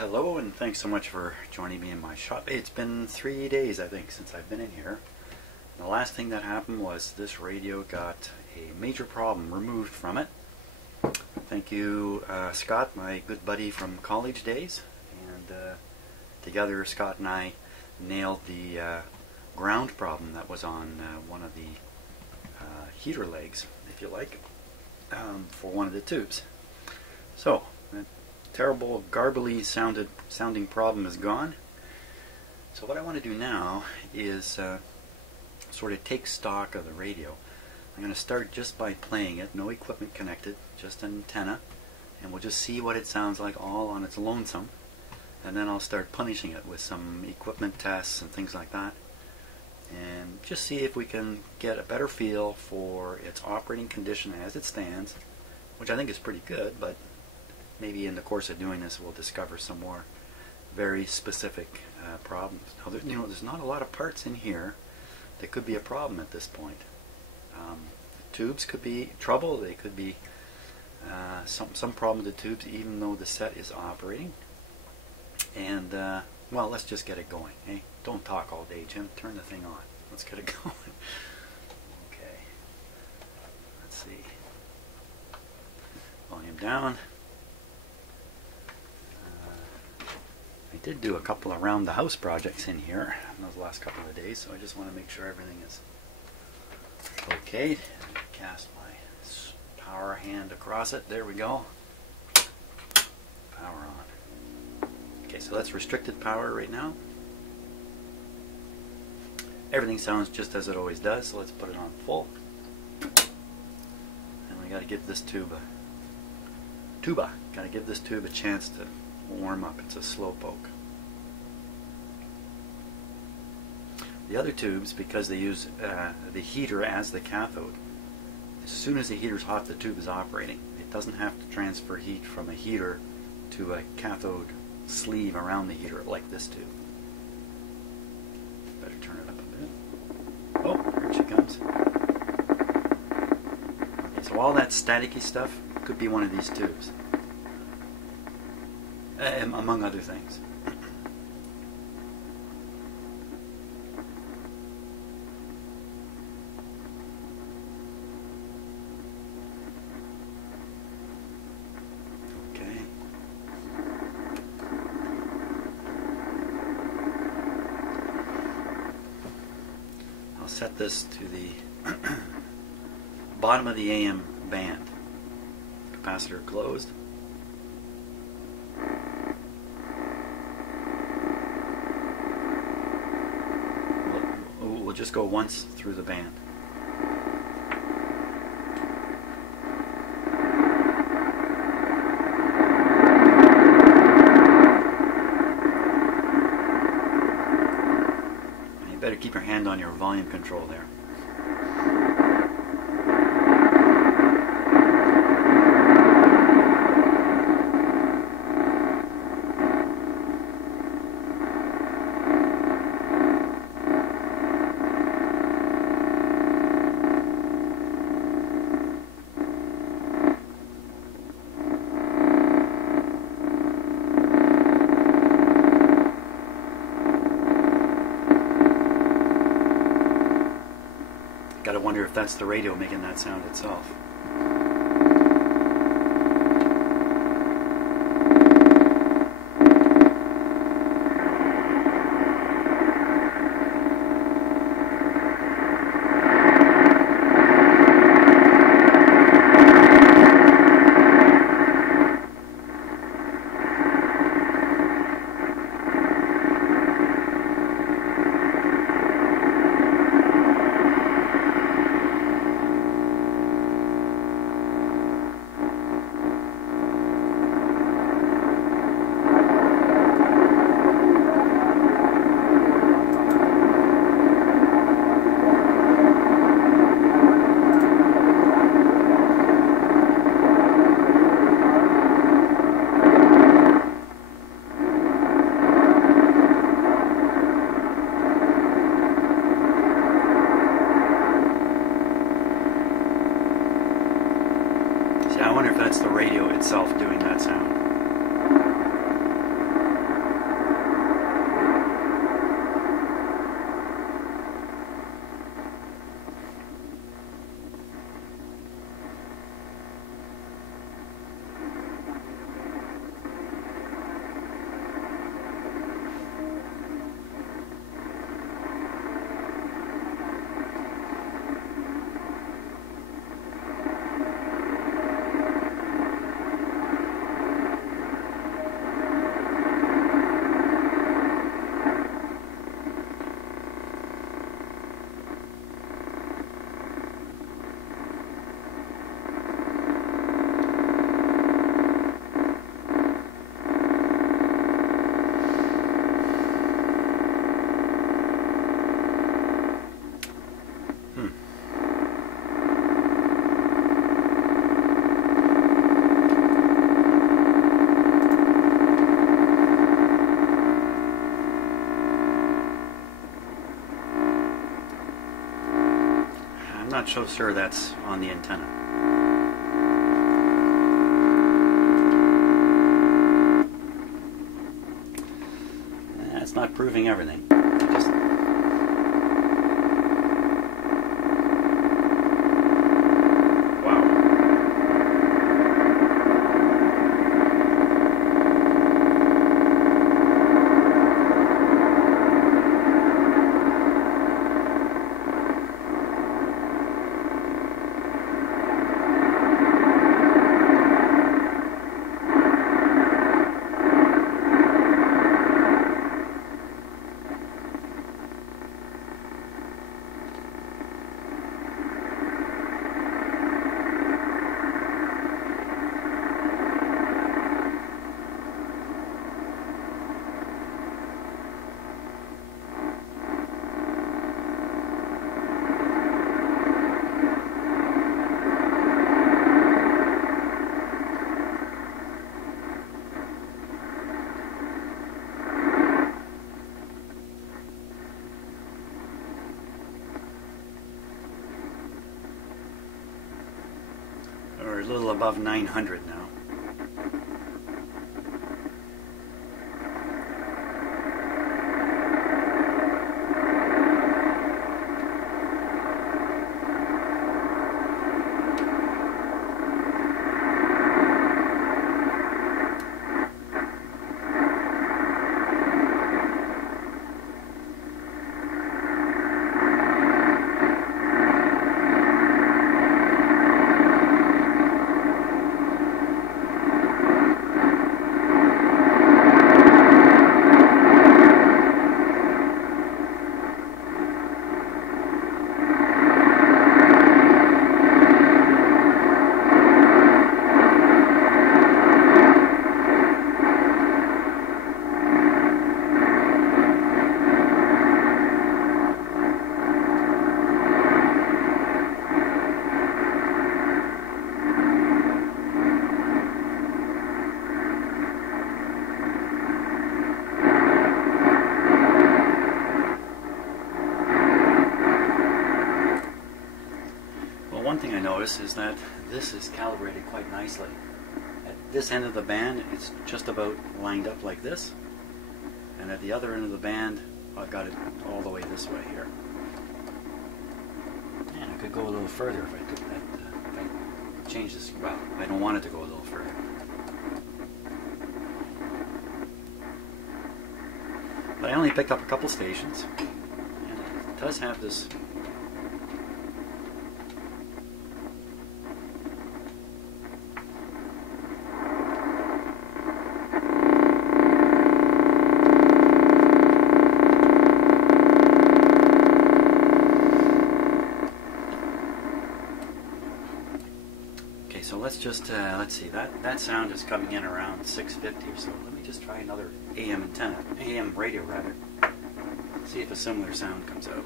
hello, and thanks so much for joining me in my shop. It's been 3 days, I think, since I've been in here. The last thing that happened was this radio got a major problem removed from it. Thank you, Scott, my good buddy from college days. And together, Scott and I nailed the ground problem that was on one of the heater legs, if you like, for one of the tubes. So, that terrible, garbly sounding problem is gone. So what I want to do now is sort of take stock of the radio. I'm going to start just by playing it, no equipment connected, just an antenna, and we'll just see what it sounds like all on its lonesome, and then I'll start punishing it with some equipment tests and things like that, and just see if we can get a better feel for its operating condition as it stands, which I think is pretty good, but maybe in the course of doing this we'll discover some more very specific problems. Now, there's not a lot of parts in here that could be a problem at this point. Tubes could be trouble, they could be some problem with the tubes even though the set is operating. And well, let's just get it going. Hey, don't talk all day, Jim. Turn the thing on. Let's get it going. Okay. Let's see. Volume down. I did do a couple of around the house projects in here in those last couple of days, so I just want to make sure everything is okay. Cast my power hand across it. There we go. Power on. Okay, so that's restricted power right now. Everything sounds just as it always does, so let's put it on full. And we got to give this tube a chance to warm up. It's a slow poke. The other tubes, because they use the heater as the cathode, as soon as the heater's hot, the tube is operating. It doesn't have to transfer heat from a heater to a cathode sleeve around the heater like this tube. Better turn it up a bit. Oh, here she comes. Okay, so all that staticky stuff could be one of these tubes, among other things. Set this to the bottom of the AM band. Capacitor closed. We'll just go once through the band. Better keep your hand on your volume control there. Gotta wonder if that's the radio making that sound itself. so sure that's on the antenna. That's not proving everything. We're a little above 900 now. One thing I notice is that this is calibrated quite nicely. At this end of the band, it's just about lined up like this, and at the other end of the band, I've got it all the way this way here. And I could go a little further if I did that. If I change this. Well, I don't want it to go a little further. But I only picked up a couple stations, and it does have this. So let's just, let's see, that sound is coming in around 650 or so. Let me just try another AM antenna, AM radio rather. See if a similar sound comes out.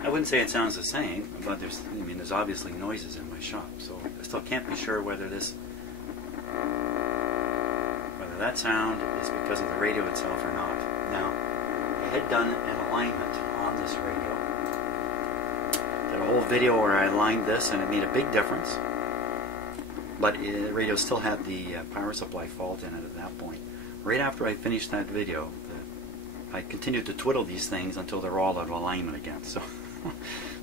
I wouldn't say it sounds the same, but there's obviously noises in my shop, so I still can't be sure whether that sound is because of the radio itself or not. Now, I had done an alignment on this radio. Did a whole video where I aligned this, and it made a big difference. But the radio still had the power supply fault in it at that point. Right after I finished that video, I continued to twiddle these things until they're all out of alignment again. So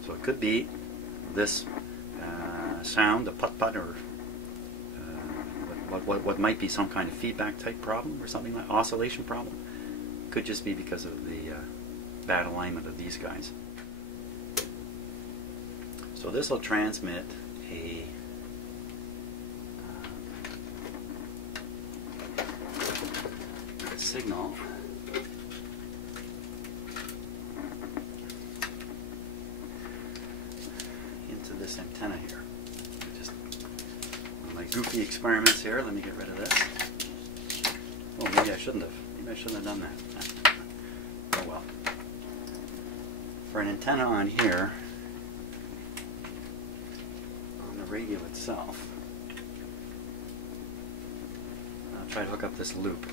it could be this sound, the putt-putt, or what might be some kind of feedback type problem or something like oscillation problem. Could just be because of the bad alignment of these guys. So this will transmit a signal into this antenna here. Just my goofy experiments here. Let me get rid of this. Oh, maybe I shouldn't have. Maybe I shouldn't have done that. Oh well. For an antenna on here, on the radio itself, I'll try to hook up this loop.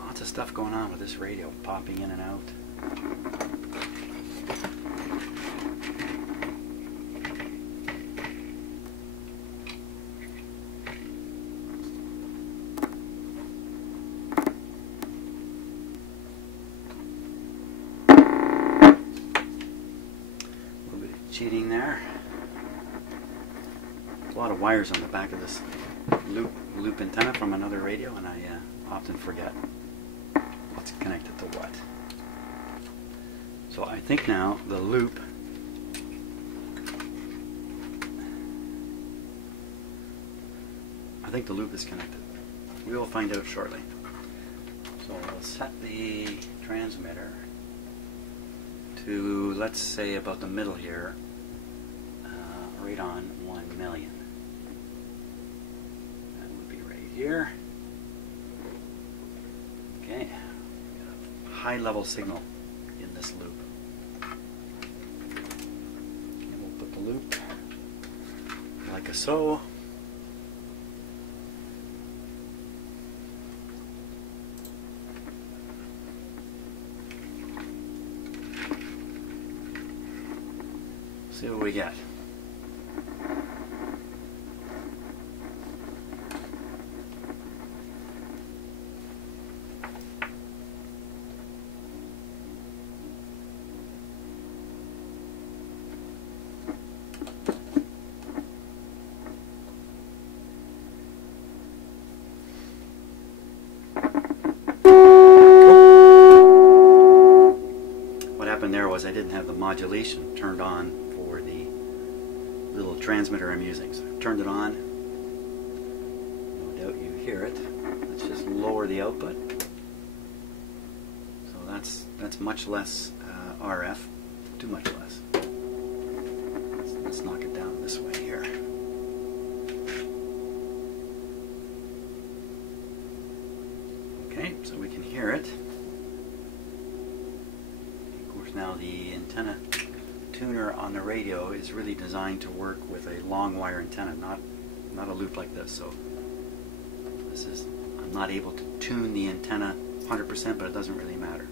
Lots of stuff going on with this radio, popping in and out. Cheating there. There's a lot of wires on the back of this loop antenna from another radio, and I often forget what's connected to what. So I think now the loop is connected. We will find out shortly. So we'll set the transmitter to, let's say, about the middle here, right on 1 million. That would be right here. Okay, got a high level signal in this loop. And we'll put the loop like so. See what we get. What happened there was I didn't have the modulation turned on for the little transmitter I'm using. So I've turned it on. No doubt you hear it. Let's just lower the output. So that's much less RF. Too much less. Let's knock it down this way here. Okay, so we can hear it. Of course, now the antenna tuner on the radio is really designed to work with a long wire antenna, not a loop like this. So I'm not able to tune the antenna 100%, but it doesn't really matter.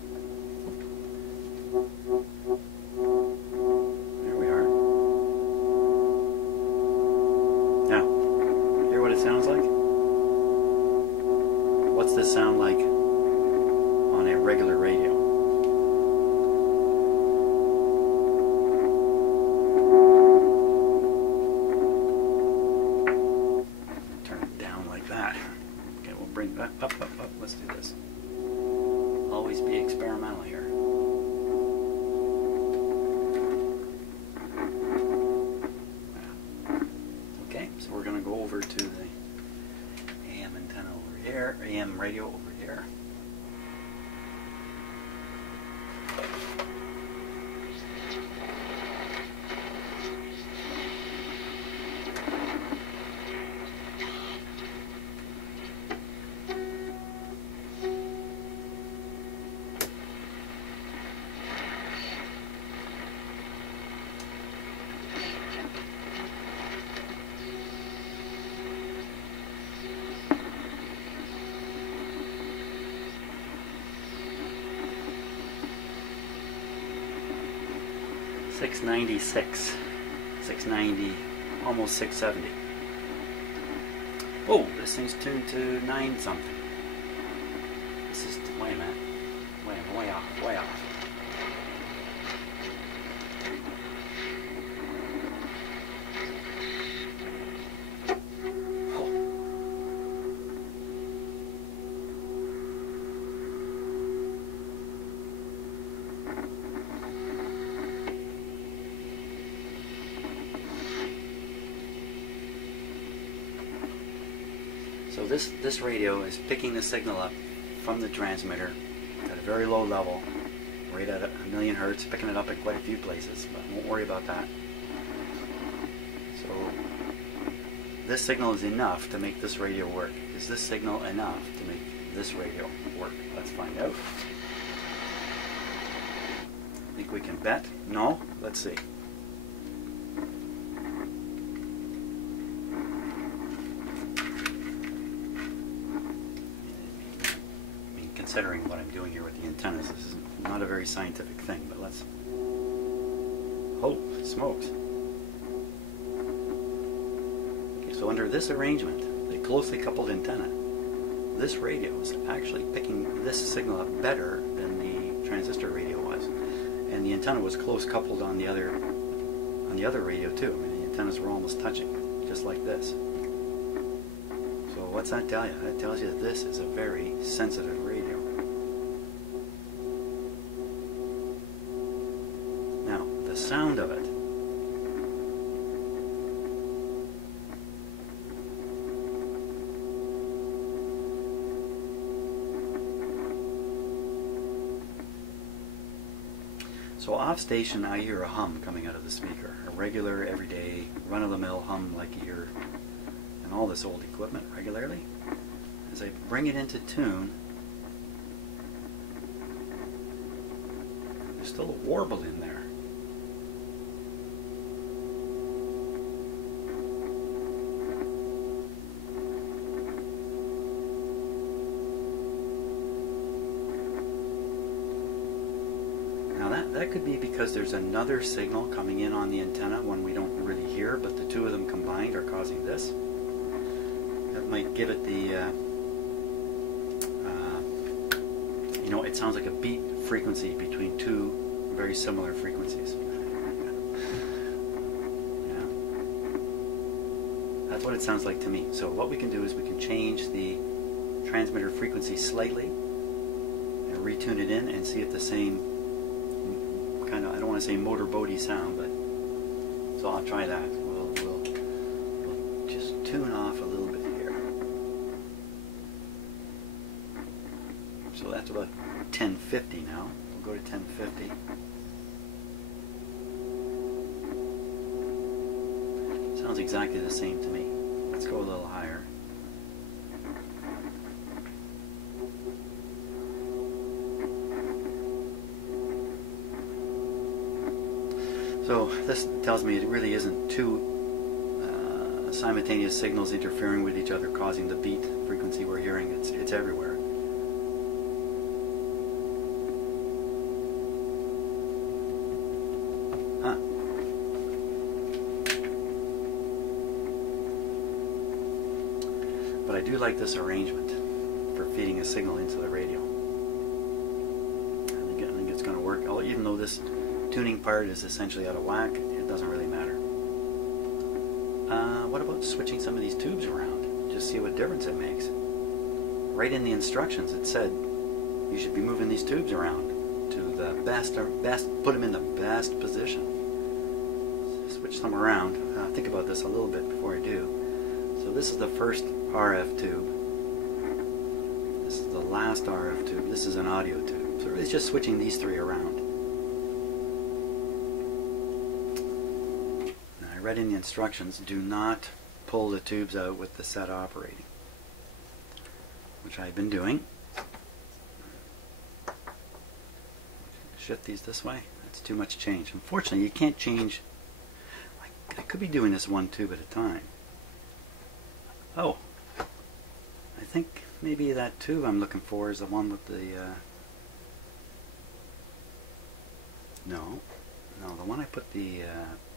There we are. Now, hear what it sounds like? What's this sound like on a regular radio? Up. Let's do this. Always be experimental here. Okay, so we're going to go over to the AM antenna over here, AM radio over here. .696, 690, almost 670. Oh, this thing's tuned to 9 something. This is, wait a minute, way off, way off. So this radio is picking the signal up from the transmitter at a very low level, right at 1,000,000 hertz, picking it up in quite a few places, but I won't worry about that. this signal is enough to make this radio work. Is this signal enough to make this radio work? Let's find out. Think we can bet? No? Let's see. Considering what I'm doing here with the antennas, this is not a very scientific thing, but let's... Oh, smokes. Okay, so under this arrangement, the closely coupled antenna, this radio is actually picking this signal up better than the transistor radio was. And the antenna was close coupled on the other radio too. I mean, the antennas were almost touching, just like this. So what's that tell you? That tells you that this is a very sensitive radio. Now, the sound of it. So off station, I hear a hum coming out of the speaker. A regular, everyday, run-of-the-mill hum like you hear in all this old equipment regularly. As I bring it into tune, there's still a warble in there. That could be because there's another signal coming in on the antenna, one we don't really hear, but the two of them combined are causing this. That might give it the, you know, it sounds like a beat frequency between two very similar frequencies. Yeah. That's what it sounds like to me. So what we can do is we can change the transmitter frequency slightly and retune it in and see if the same kind of, I don't want to say motorboaty sound, but so I'll try that. We'll just tune off a little bit here. So that's about 1050 now. We'll go to 1050. Sounds exactly the same to me. Let's go a little higher. So this tells me it really isn't two simultaneous signals interfering with each other causing the beat frequency we're hearing. It's everywhere. Huh. But I do like this arrangement for feeding a signal into the radio. I think it's going to work. Even though this tuning part is essentially out of whack, it doesn't really matter. What about switching some of these tubes around? Just see what difference it makes. Right in the instructions it said you should be moving these tubes around to the best, put them in the best position. Switch them around. Think about this a little bit before I do. So this is the first RF tube. This is the last RF tube. This is an audio tube. So it's just switching these three around. I read in the instructions, do not pull the tubes out with the set operating, which I've been doing. Shift these this way. That's too much change. Unfortunately, you can't change. I could be doing this one tube at a time. Oh, I think maybe that tube I'm looking for is the one with the no, the one I put the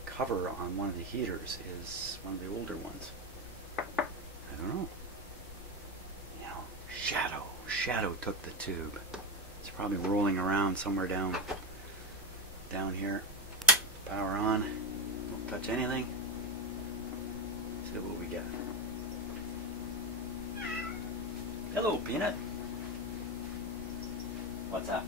cover on one of the heaters is one of the older ones. I don't know. You know, shadow took the tube. It's probably rolling around somewhere down here. Power on. Don't touch anything. See what we get. Hello, Peanut. What's up?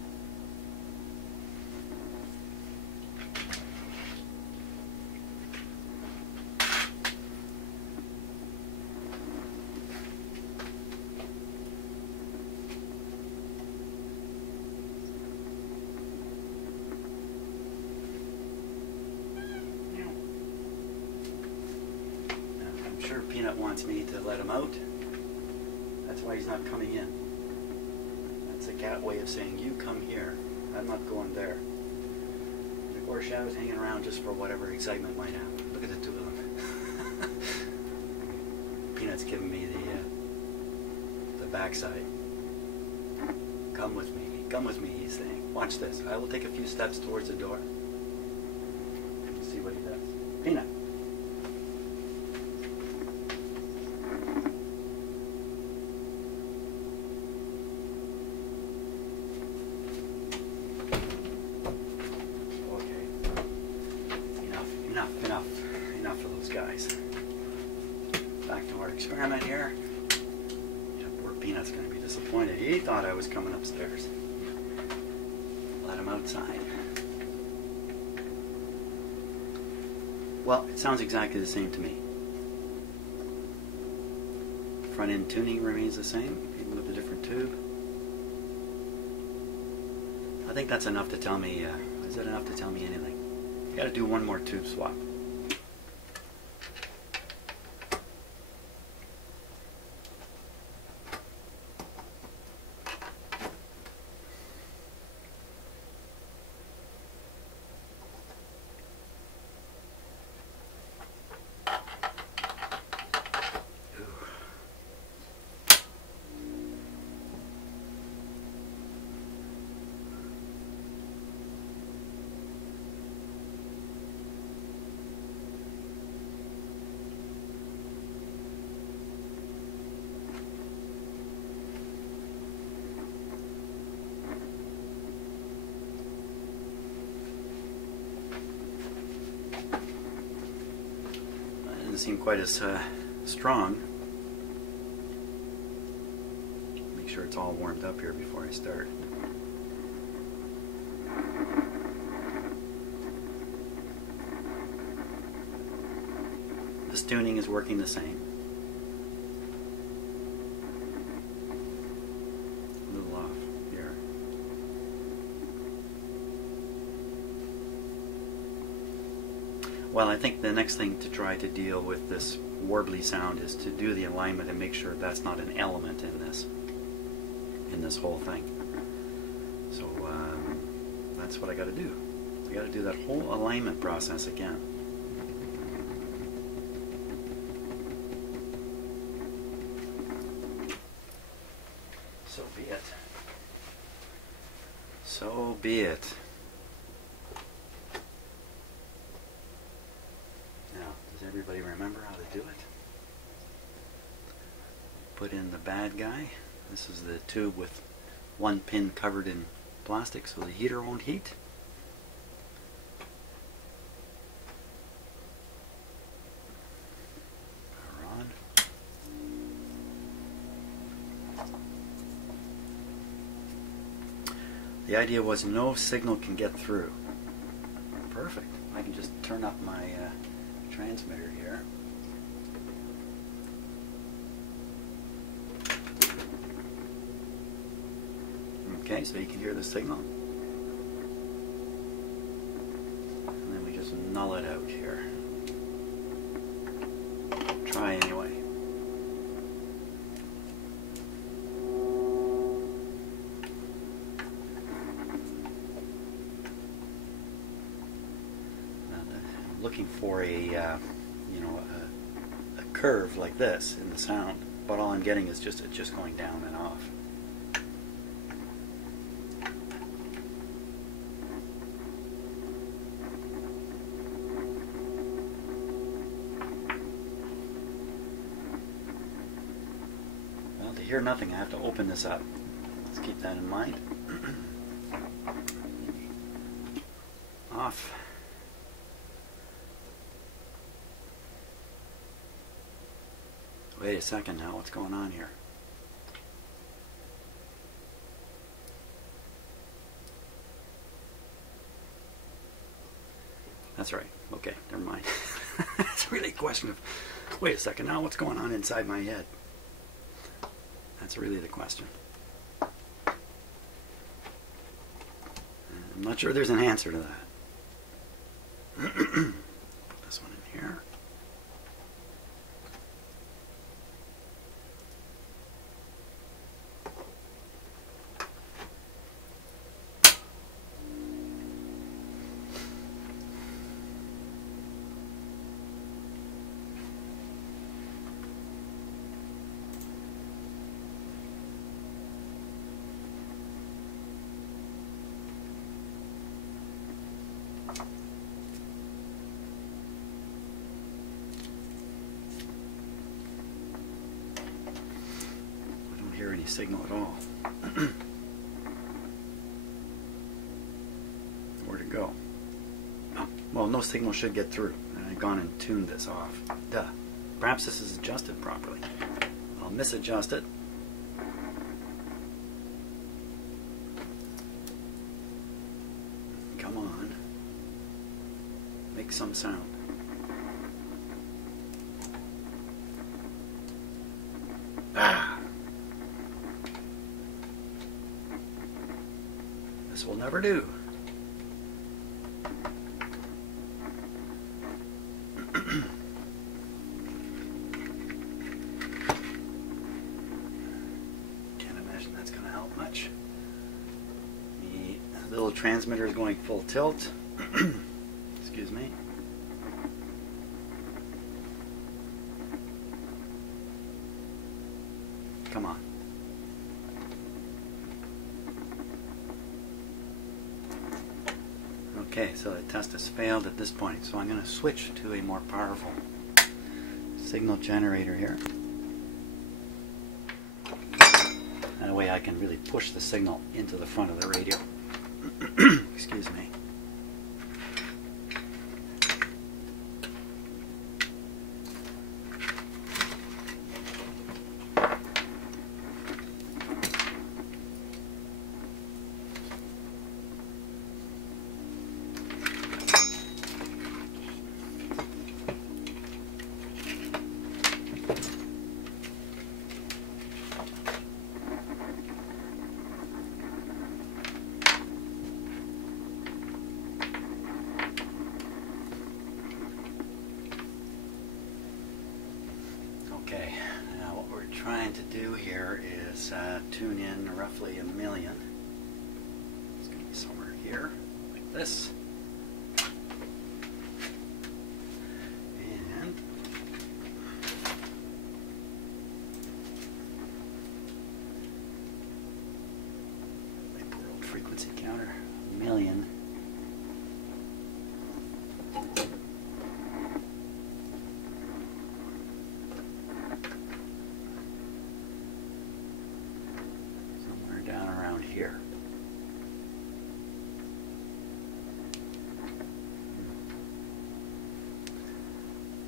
Peanut wants me to let him out. That's why he's not coming in. That's a cat way of saying, you come here. I'm not going there. And of course, Shadow's hanging around just for whatever excitement might happen. Look at the two of them. Peanut's giving me the backside. Come with me, he's saying. Watch this. I will take a few steps towards the door. See what he does. Peanut. Enough of those guys. Back to our experiment here. Yeah, poor Peanut's going to be disappointed. He thought I was coming upstairs. Let him outside. Well, it sounds exactly the same to me. Front end tuning remains the same, even with a different tube. I think that's enough to tell me, is that enough to tell me anything? You got to do one more tube swap. Seem quite as strong. Make sure it's all warmed up here before I start. This tuning is working the same. A little off here. Well, I think the next thing to try to deal with this warbly sound is to do the alignment and make sure that's not an element in this whole thing. So that's what I got to do. I got to do that whole alignment process again. So be it. So be it. Does everybody remember how to do it? Put in the bad guy. This is the tube with one pin covered in plastic so the heater won't heat. Power on. The idea was no signal can get through. Perfect. I can just turn up my transmitter here. Okay, so you can hear the signal. And then we just null it out here. Try anyway. Looking for a curve like this in the sound, but all I'm getting is just going down and off. Well, to hear nothing, I have to open this up. Let's keep that in mind. Off. Wait a second now, what's going on here? That's right. Okay, never mind. It's really a question of, wait a second now, what's going on inside my head? That's really the question. I'm not sure there's an answer to that. Put this one in here. signal at all. Where'd it go? Oh, well, no signal should get through. I've gone and tuned this off. Duh. Perhaps this is adjusted properly. I'll misadjust it. Come on. Make some sound. Ah! This will never do. Little transmitter is going full tilt. Excuse me. Come on. Okay, so the test has failed at this point, so I'm going to switch to a more powerful signal generator here. That way I can really push the signal into the front of the radio. Excuse me. Okay, now what we're trying to do here is tune in roughly 1 million. It's going to be somewhere here, like this. And my poor old frequency counter, 1 million. Here.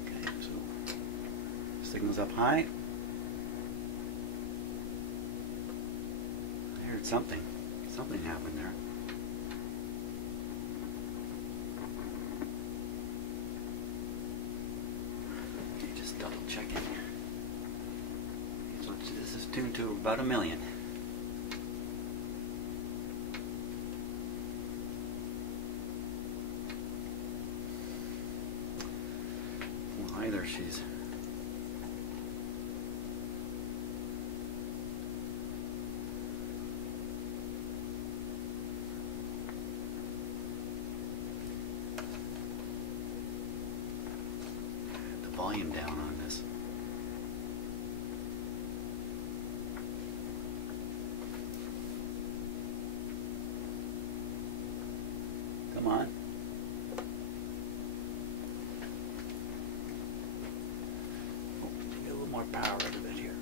Okay, so signal's up high. I heard something. Something happened there. Okay, just double checking. So this is tuned to about 1 million. Either she's the volume down on this. Come on. More power out of it here.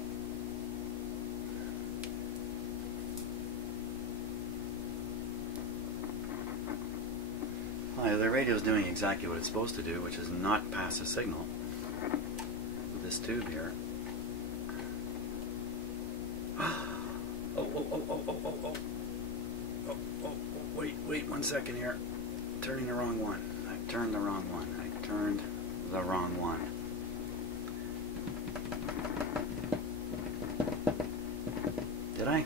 Well, the radio is doing exactly what it's supposed to do, which is not pass a signal with this tube here. Wait 1 second here. I'm turning the wrong one. I turned the wrong one. I turned the wrong one. Did I?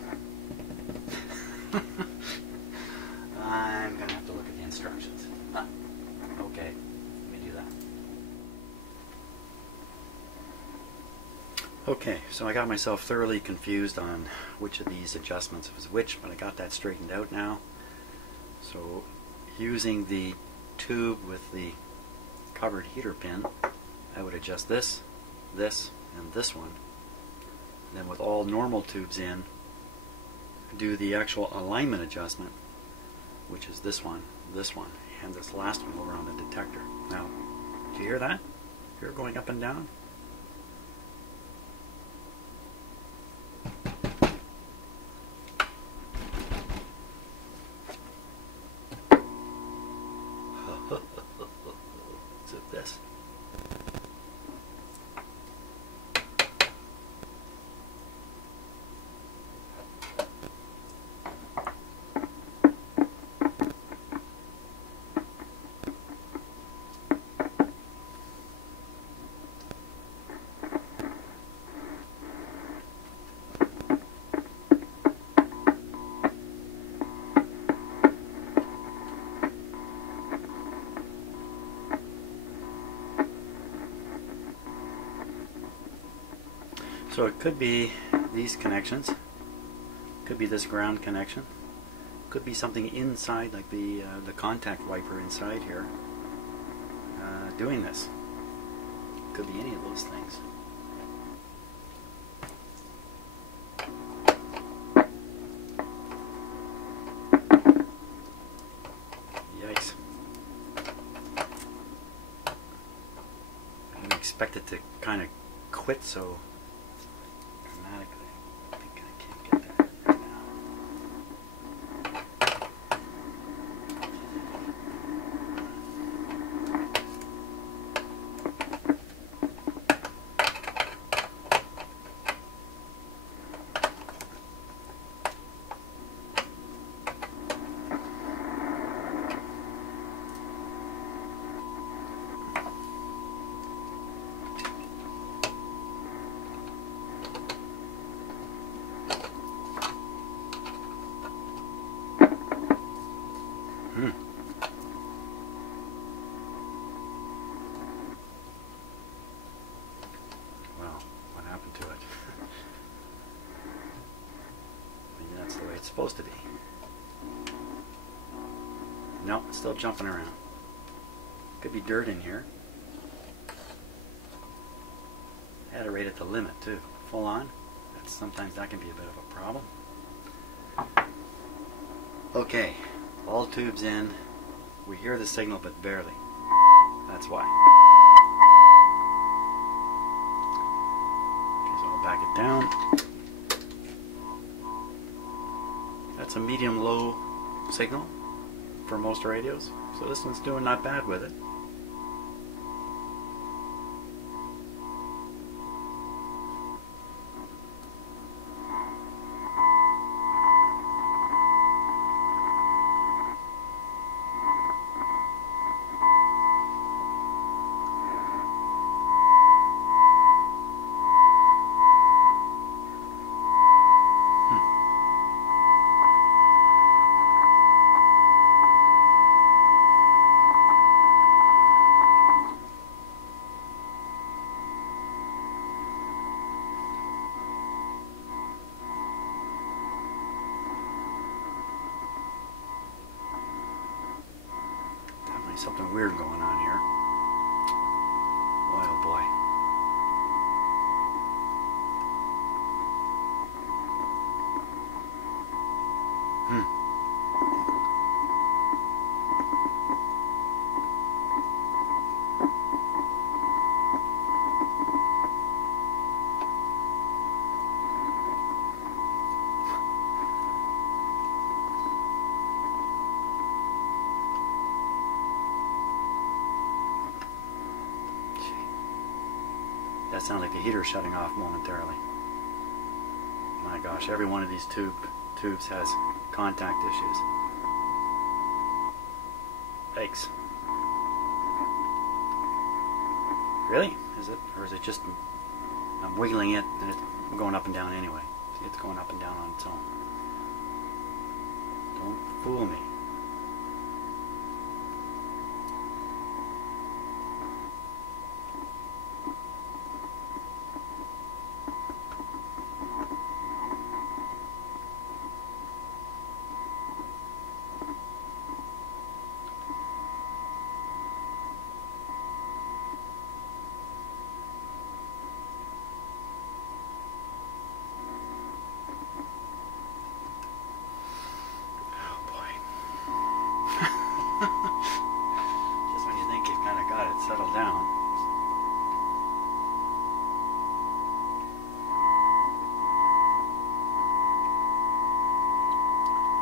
I'm going to have to look at the instructions. Okay, let me do that. Okay, so I got myself thoroughly confused on which of these adjustments was which, but I got that straightened out now. So using the tube with the covered heater pin, I would adjust this, this, and this one. And then with all normal tubes in, do the actual alignment adjustment, which is this one, and this last one over on the detector. Now, do you hear that? Hear it going up and down? So it could be these connections, could be this ground connection, could be something inside, like the contact wiper inside here, doing this. Could be any of those things. Yikes. I didn't expect it to kind of quit so dramatically. I think I can't get that right now. Well, what happened to it? Maybe that's the way it's supposed to be. No, it's still jumping around. Could be dirt in here. I had it right at the limit too. Full on. Sometimes that can be a bit of a problem. Okay, all tubes in. We hear the signal but barely. That's why. Okay, so I'll back it down. That's a medium-low signal for most radios. So this one's doing not bad with it. Something weird going on here. Boy, oh boy. That sounds like the heater shutting off momentarily. My gosh, every one of these tubes has contact issues. Yikes. Really? Is it? Or is it just I'm wiggling it and it's going up and down anyway? See, it's going up and down on its own. Don't fool me. Just when you think you've kind of got it settled down.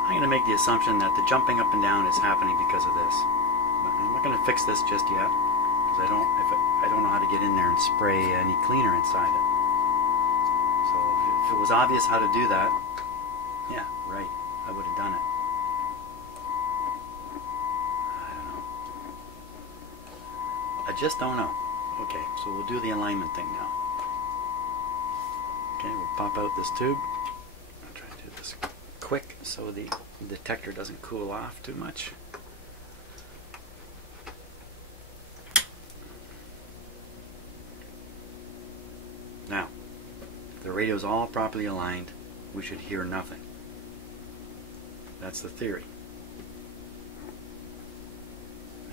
I'm going to make the assumption that the jumping up and down is happening because of this. But I'm not going to fix this just yet because I don't know how to get in there and spray any cleaner inside it. So if it was obvious how to do that, yeah, right, I would have done it. I just don't know. Okay, so we'll do the alignment thing now. Okay, we'll pop out this tube. I'll try to do this quick so the detector doesn't cool off too much. Now, the radio's all properly aligned, we should hear nothing. That's the theory.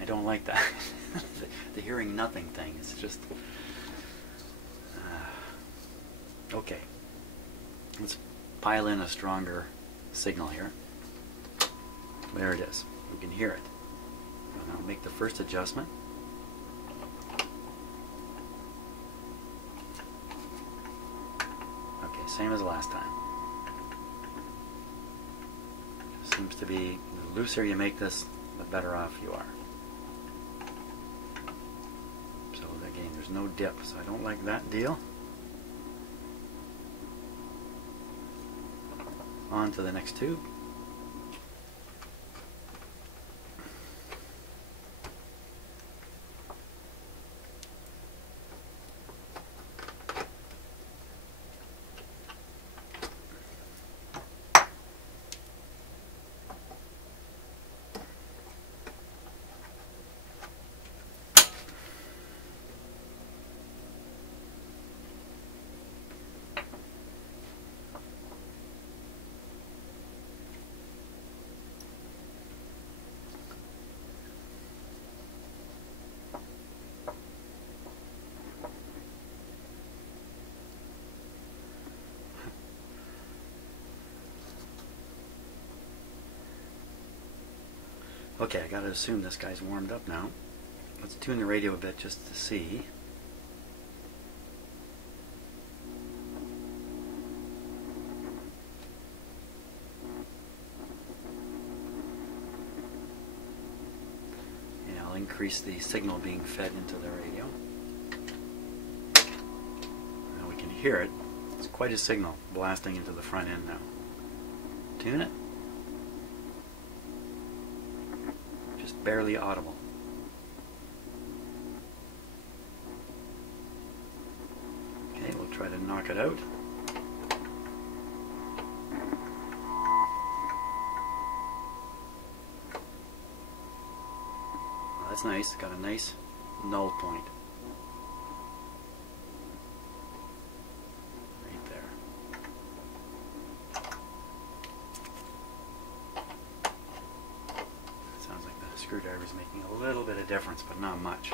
I don't like that. the hearing nothing thing is just... okay. Let's pile in a stronger signal here. There it is. We can hear it. I'll make the first adjustment. Okay, same as last time. Seems to be the looser you make this, the better off you are. So again, there's no dip, so I don't like that deal. On to the next tube. Okay, I gotta assume this guy's warmed up now. Let's tune the radio a bit just to see. Yeah, I'll increase the signal being fed into the radio. Now we can hear it. It's quite a signal blasting into the front end now. Tune it. Barely audible. Okay, we'll try to knock it out. Well, that's nice. Got a nice null point. Right there. Screwdriver's making a little bit of difference, but not much.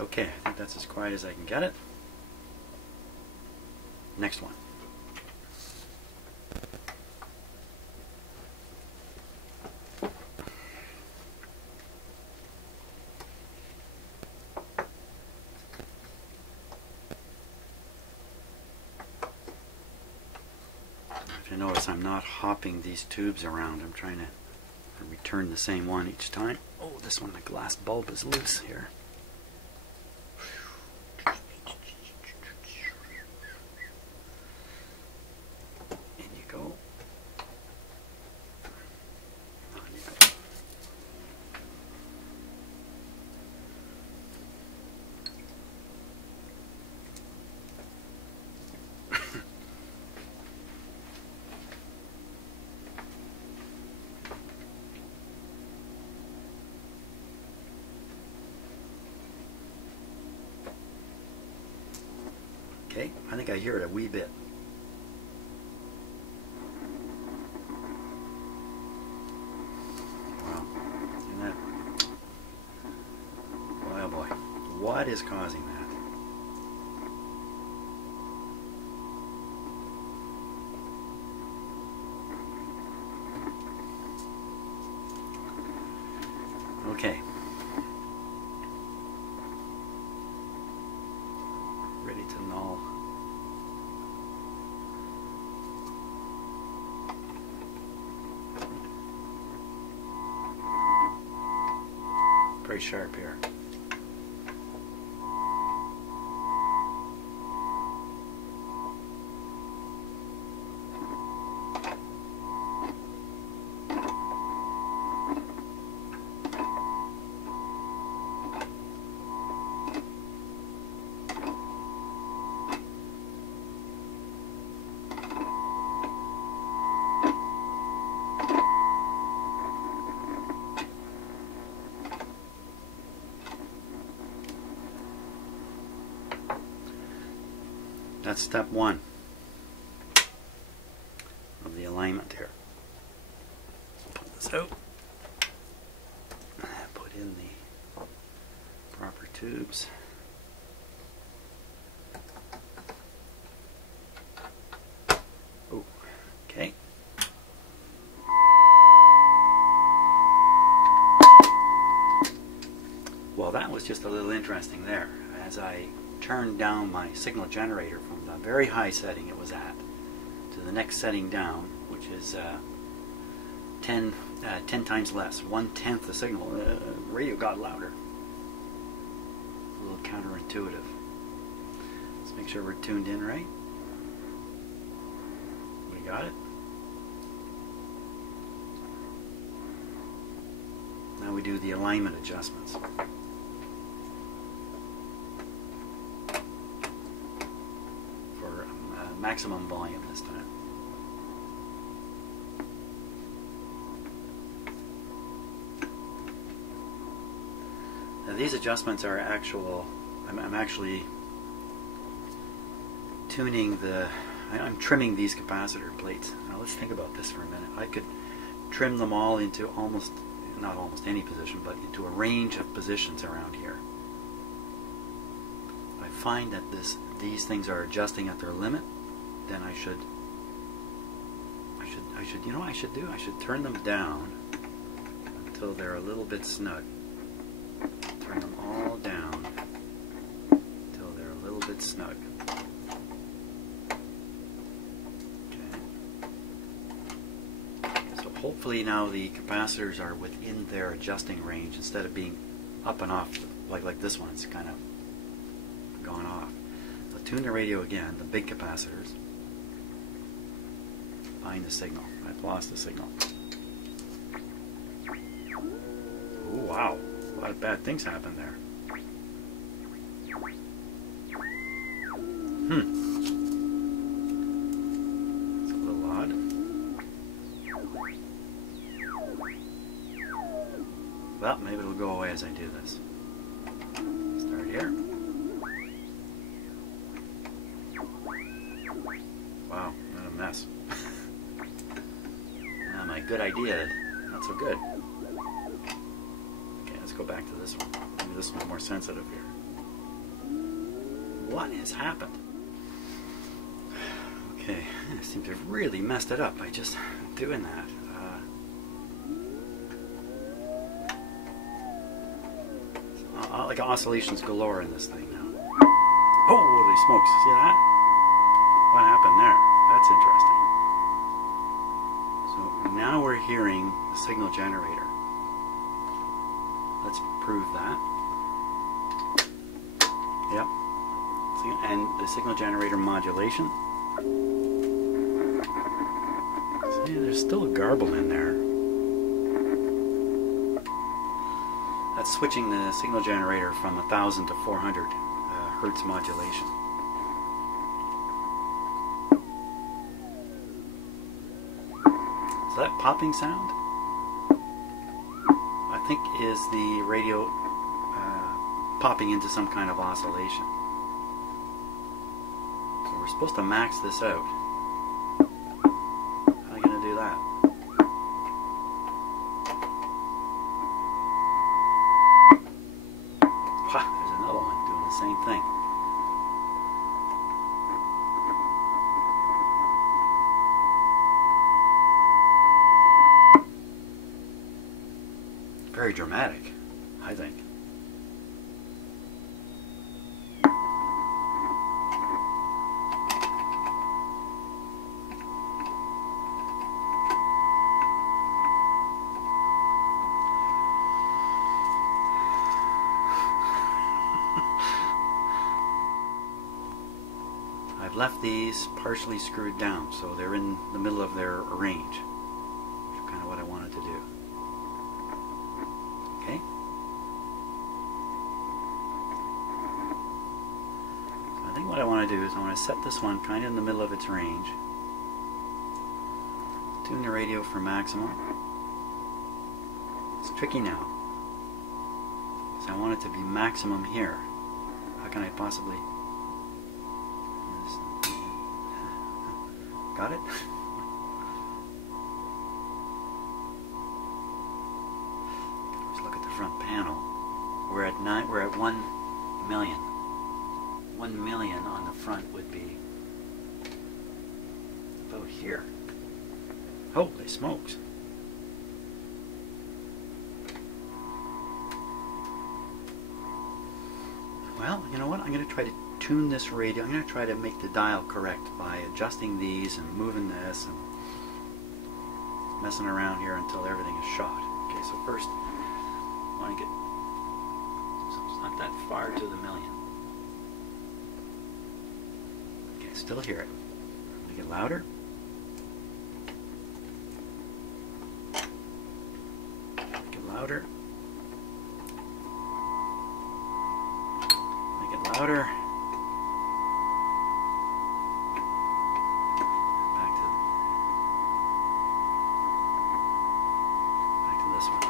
Okay, I think that's as quiet as I can get it. Next one. If you notice, I'm not hopping these tubes around. I'm trying to return the same one each time. Oh, this one, the glass bulb is loose here. In you go. On you go. Okay, I think I hear it a wee bit. Wow. Isn't that... Boy, oh boy. What is causing that? Okay. Ready to null. Pretty sharp here. that's step one of the alignment here. Pull this out. Put in the proper tubes. Oh, okay. Well, that was just a little interesting there. As I turned down my signal generator from the very high setting it was at to the next setting down, which is 10 times less, 1/10 the signal, radio got louder. A little counterintuitive. Let's make sure we're tuned in right. We got it. Now we do the alignment adjustments. Maximum volume this time. Now these adjustments are actual. I'm actually tuning the. I'm trimming these capacitor plates. Now let's think about this for a minute. I could trim them all into almost, not almost any position, but into a range of positions around here. I find that these things are adjusting at their limit. Then I should you know what I should do? I should turn them down until they're a little bit snug. Turn them all down until they're a little bit snug. Okay. So hopefully now the capacitors are within their adjusting range instead of being up and off like this one. It's kind of gone off. So tune the radio again, the big capacitors. Find the signal. I've lost the signal. Oh wow, a lot of bad things happened there. It's a little odd. Well, maybe it'll go away as I do this. Start here. Wow, what a mess. My good idea, not so good. Okay, let's go back to this one. Maybe this one's more sensitive here. What has happened? Okay, I seem to have really messed it up by just doing that. Like oscillations galore in this thing now. Holy smokes, see that? What happened there? That's interesting. So now we're hearing the signal generator. Let's prove that. Yep. And the signal generator modulation. See, there's still a garble in there. That's switching the signal generator from 1000 to 400 hertz modulation. So that popping sound, I think, is the radio popping into some kind of oscillation. So we're supposed to max this out. How are you going to do that? There's another one doing the same thing. Very dramatic, I think. I've left these partially screwed down, so they're in the middle of their range. That's kind of what I wanted to do. Okay. So I think what I want to do is I want to set this one kind of in the middle of its range. Tune the radio for maximum. It's tricky now, because I want it to be maximum here. How can I possibly... got it. Let's look at the front panel. We're at 1 million. 1 million on the front would be about here. Holy smokes. Well, you know what? I'm going to try to tune this radio. I'm going to try to make the dial correct by adjusting these and moving this and messing around here until everything is shot. Okay, so first, I want to get, so it's not that far to the million. Okay, still hear it. Make it louder. Make it louder. Make it louder. Back to this one.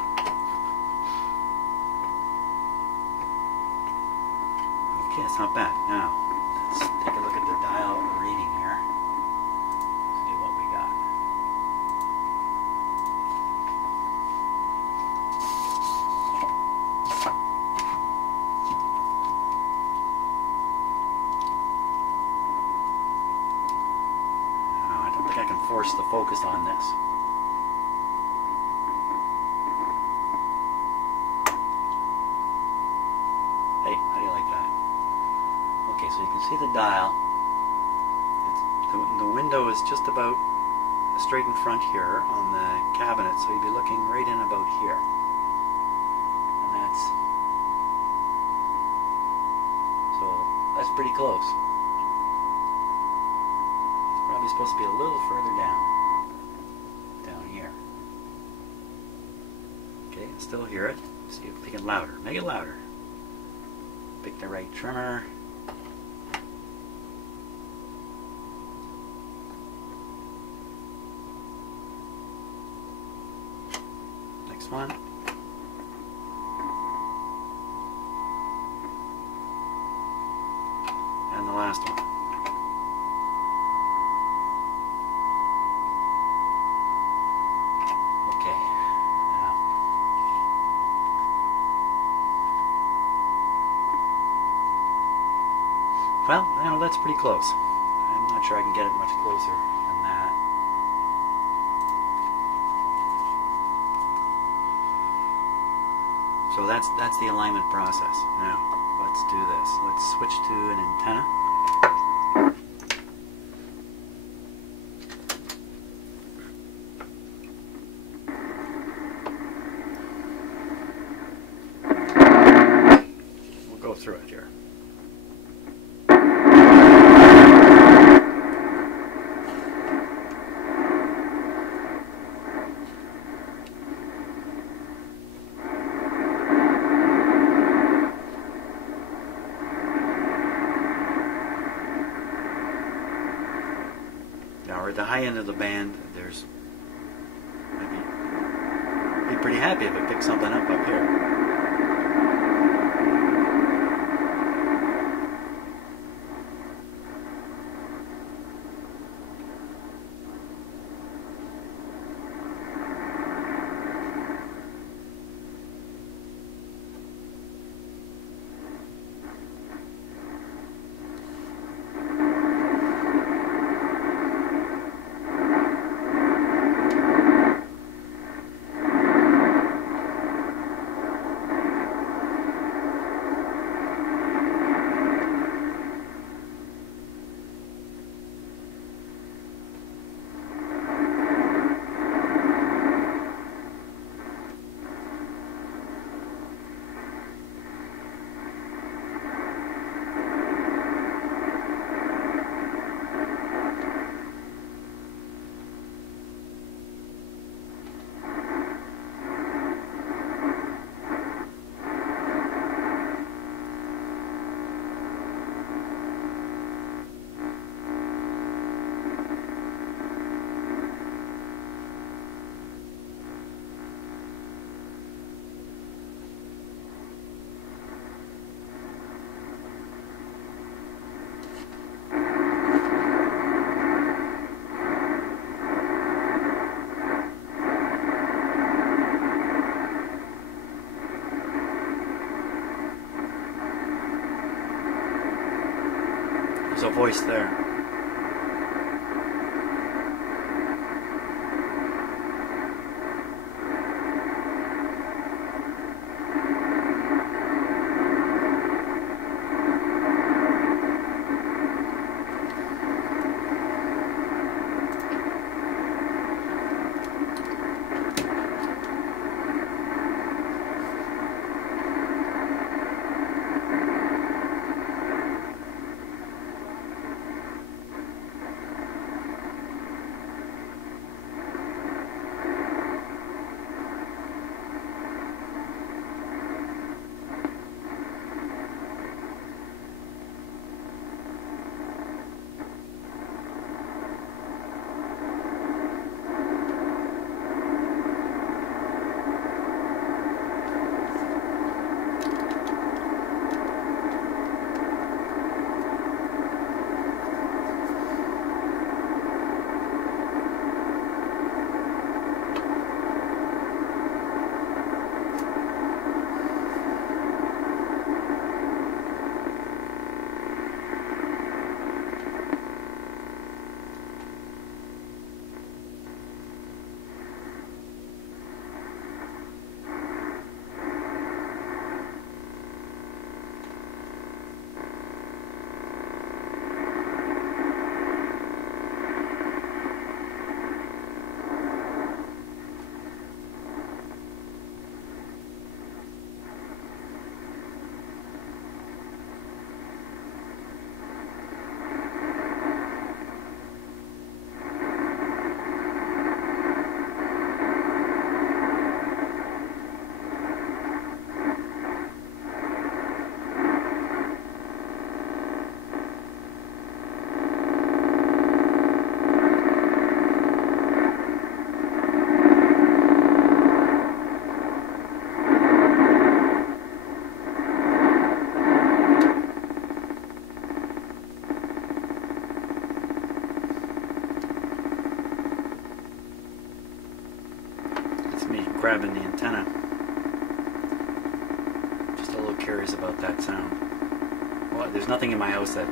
Okay, it's not bad. Now, let's take a look at the dial reading here. See what we got. Now, I don't think I can force the focus on this. Hey, how do you like that? Okay, so you can see the dial. The window is just about straight in front here on the cabinet, so you'd be looking right in about here. And that's pretty close. It's probably supposed to be a little further down here. Okay, still hear it. See if we can louder. Make it louder. Pick the right trimmer. Next one. And the last one. Okay. Now. Well, you know, that's pretty close. I'm not sure I can get it much closer than that. So that's the alignment process. Now, let's do this. Let's switch to an antenna. We'll go through it here. Now, at the high end of the band, there's I'd be pretty happy if it picked something up here. voice there. Grabbing the antenna. Just a little curious about that sound. Well, there's nothing in my house that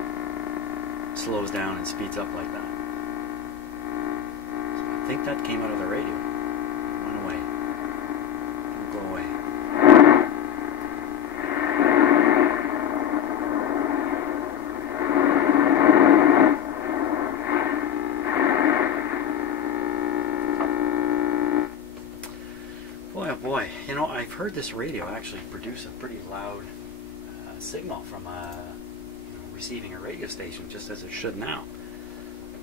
slows down and speeds up like that. So I think that came out of the radio. It went away. Didn't go away. Boy, oh boy, you know, I've heard this radio actually produce a pretty loud signal from receiving a radio station, just as it should now.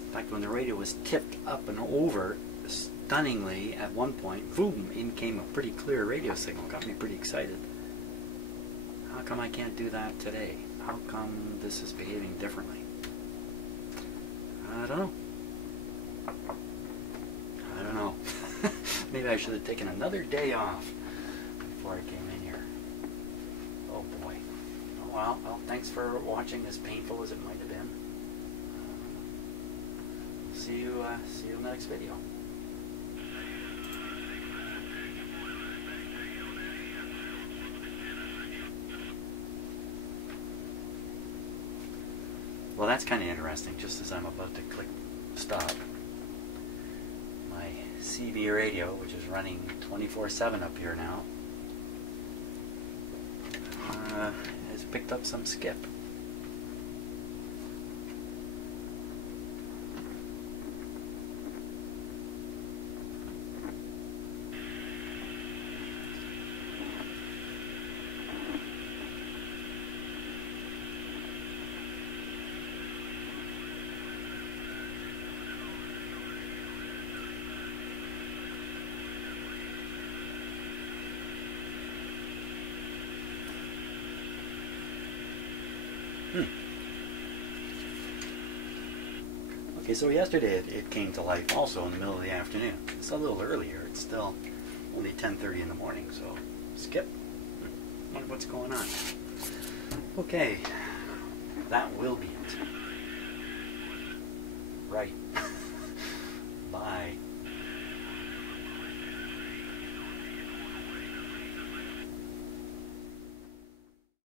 In fact, when the radio was tipped up and over, stunningly, at one point, boom, in came a pretty clear radio signal. Got me pretty excited. How come I can't do that today? How come this is behaving differently? I don't know. I don't know. Maybe I should have taken another day off before I came in here. Oh boy. Oh well, thanks for watching, as painful as it might have been. See you in the next video. Well, that's kind of interesting. Just as I'm about to click stop, my CB radio, which is running 24/7 up here now, has picked up some skip. Okay, so yesterday it came to life also in the middle of the afternoon. It's a little earlier. It's still only 10:30 in the morning, so skip. Wonder what's going on. Okay, that will be it. Right. Bye.